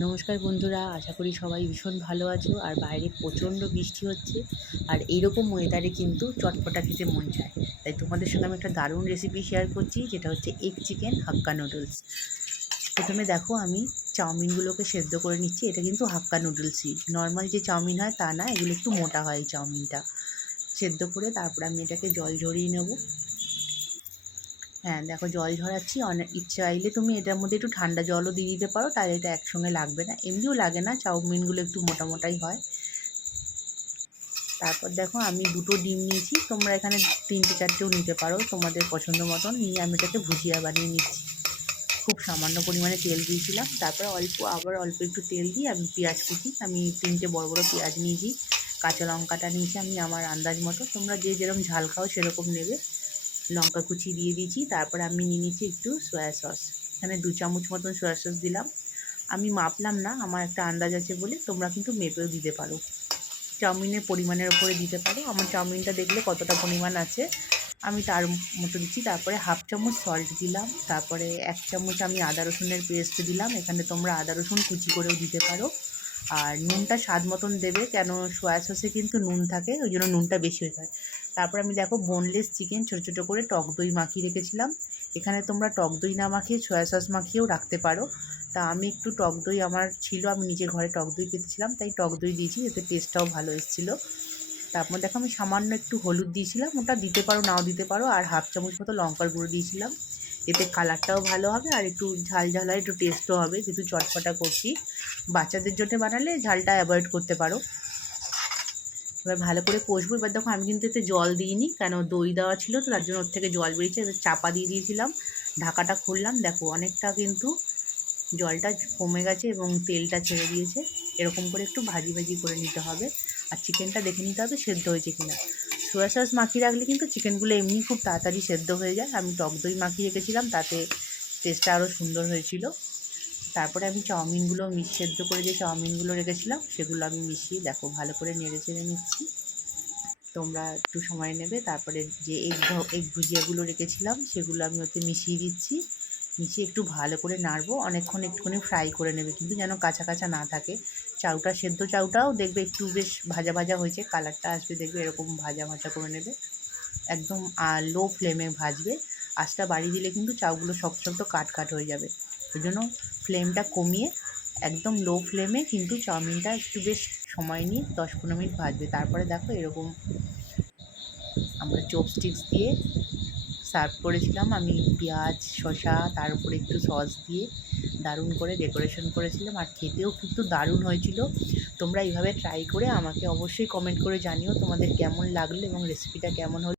নমস্কার বন্ধুরা, আশা করি সবাই ভীষণ ভালো আছো। আর বাইরে প্রচণ্ড বৃষ্টি হচ্ছে, আর এইরকম ওয়েদারে কিন্তু চটপটা খেতে মন চায়। তাই তোমাদের সঙ্গে আমি একটা দারুণ রেসিপি শেয়ার করছি, যেটা হচ্ছে এগ চিকেন হাক্কা নুডলস। প্রথমে দেখো আমি চাউমিনগুলোকে সেদ্ধ করে নিচ্ছি। এটা কিন্তু হাক্কা নুডলসই, নর্মাল যে চাউমিন হয় তা না, এগুলো একটু মোটা হয় এই চাউমিনটা। সেদ্ধ করে তারপর আমি এটাকে জল ঝরিয়ে নেবো। হ্যাঁ দেখো, জল ঝরাচ্ছি। অনেক ইচ্ছা চাইলে তুমি এটার মধ্যে একটু ঠান্ডা জলও দিয়ে দিতে পারো, তাহলে এটা একসঙ্গে লাগবে না, এমনিও লাগে না, চাউমিনগুলো একটু মোটা মোটাই হয়। তারপর দেখো আমি দুটো ডিম নিয়েছি, তোমরা এখানে তিনটে চারটেও নিতে পারো তোমাদের পছন্দ মতন। নিয়ে আমি এটাকে ভুজিয়া বানিয়ে নিচ্ছি। খুব সামান্য পরিমাণে তেল দিয়েছিলাম, তারপর আবার অল্প একটু তেল দিয়ে আমি পেঁয়াজ কুচি, আমি তিনটে বড় বড় পেঁয়াজ নিয়েছি, কাঁচা লঙ্কাটা নিয়েছি আমি আমার আন্দাজ মতো, তোমরা যে যেরকম ঝাল খাও সেরকম নেবে। লঙ্কা কুচি দিয়ে দিয়েছি। তারপর আমি নিয়ে নিচ্ছি একটু সয়া সস, এখানে 2 চামচ মতন সয়া সস দিলাম। আমি মাপলাম না, আমার একটা আন্দাজ আছে বলে, তোমরা কিন্তু মেপেও দিতে পারো, চাউমিনের পরিমাণের ওপরে দিতে পারো। আমার চাউমিনটা দেখলে কতটা পরিমাণ আছে আমি তার মতো দিচ্ছি। তারপরে হাফ চামচ সল্ট দিলাম, তারপরে 1 চামচ আমি আদা রসুনের পেস্ট দিলাম, এখানে তোমরা আদা রসুন কুচি করেও দিতে পারো। আর নুনটা স্বাদ মতন দেবে, কেন সয়া সসে কিন্তু নুন থাকে, ওই জন্য নুনটা বেশি হয়ে যায়। তারপর আমি দেখো বোনলেস চিকেন ছোটো ছোটো করে টক দই মাখিয়ে রেখেছিলাম, এখানে তোমরা টক দই না মাখিয়ে সয়া সস মাখিয়েও রাখতে পারো। তা আমি একটু টক দই আমার ছিল, আমি নিজের ঘরে টক দই পেতেছিলাম, তাই টক দই দিয়েছি, এতে টেস্টটাও ভালো এসেছিলো। তারপর দেখো আমি সামান্য একটু হলুদ দিয়েছিলাম, ওটা দিতে পারো নাও দিতে পারো। আর হাফ চামচ মতো লঙ্কার গুঁড়ো দিয়েছিলাম, এতে কালারটাও ভালো হবে আর একটু ঝাল ঝাল হয়, একটু টেস্টও হবে, যেহেতু চটপটা করছি। বাচ্চাদের জন্য বানালে ঝালটা অ্যাভয়েড করতে পারো। এবার ভালো করে কষবো। এবার দেখো আমি কিন্তু এতে জল দিইনি, কেন দই দেওয়া ছিল তো, তার জন্য ওর থেকে জল বেরিয়েছে। এবার চাপা দিয়ে দিয়েছিলাম, ঢাকাটা খুললাম, দেখো অনেকটা কিন্তু জলটা কমে গেছে এবং তেলটা ছেড়ে দিয়েছে। এরকম করে একটু ভাজি ভাজি করে নিতে হবে। আর চিকেনটা দেখে নিতে হবে সেদ্ধ হয়েছে কিনা। সোয়া সস মাখিয়ে রাখলে কিন্তু চিকেনগুলো এমনি খুব তাড়াতাড়ি সেদ্ধ হয়ে যায়। আমি টক দই মাখিয়ে রেখেছিলাম, তাতে টেস্টটা আরও সুন্দর হয়েছিল। তারপরে আমি চাউমিনগুলো সেদ্ধ করে যে চাউমিনগুলো রেখেছিলাম সেগুলো আমি মিশিয়ে দেখো ভালো করে নেড়ে চেড়ে নিচ্ছি। তোমরা একটু সময় নেবে। তারপরে যে এগ ভুজিয়াগুলো রেখেছিলাম সেগুলো আমি ওতে মিশিয়ে দিচ্ছি। মিশিয়ে একটু ভালো করে নাড়বো, অনেকক্ষণ একটুখানি ফ্রাই করে নেবে, কিন্তু যেন কাঁচা কাঁচা না থাকে। চাউটা সেদ্ধ চাউটাও দেখবে একটু বেশ ভাজা ভাজা হয়েছে, কালারটা আসবে দেখবে, এরকম ভাজা ভাজা করে নেবে। একদম লো ফ্লেমে ভাজবে, আঁচটা বাড়িয়ে দিলে কিন্তু চাউগুলো শক্ত শক্ত কাট কাট হয়ে যাবে। ওই জন্য ফ্লেমটা কমিয়ে একদম লো ফ্লেমে কিন্তু চাউমিনটা একটু বেশ সময় নিয়ে 10-15 মিনিট ভাজবে। তারপরে দেখো এরকম আমরা চপস্টিক্স দিয়ে সার্ভ করেছিলাম, আমি পেঁয়াজ শসা তার উপরে একটু সস দিয়ে দারুণ করে ডেকোরেশন করেছিলাম, আর খেতেও কিন্তু দারুণ হয়েছিল। তোমরা এইভাবে ট্রাই করে আমাকে অবশ্যই কমেন্ট করে জানিও তোমাদের কেমন লাগলো এবং রেসিপিটা কেমন হলো।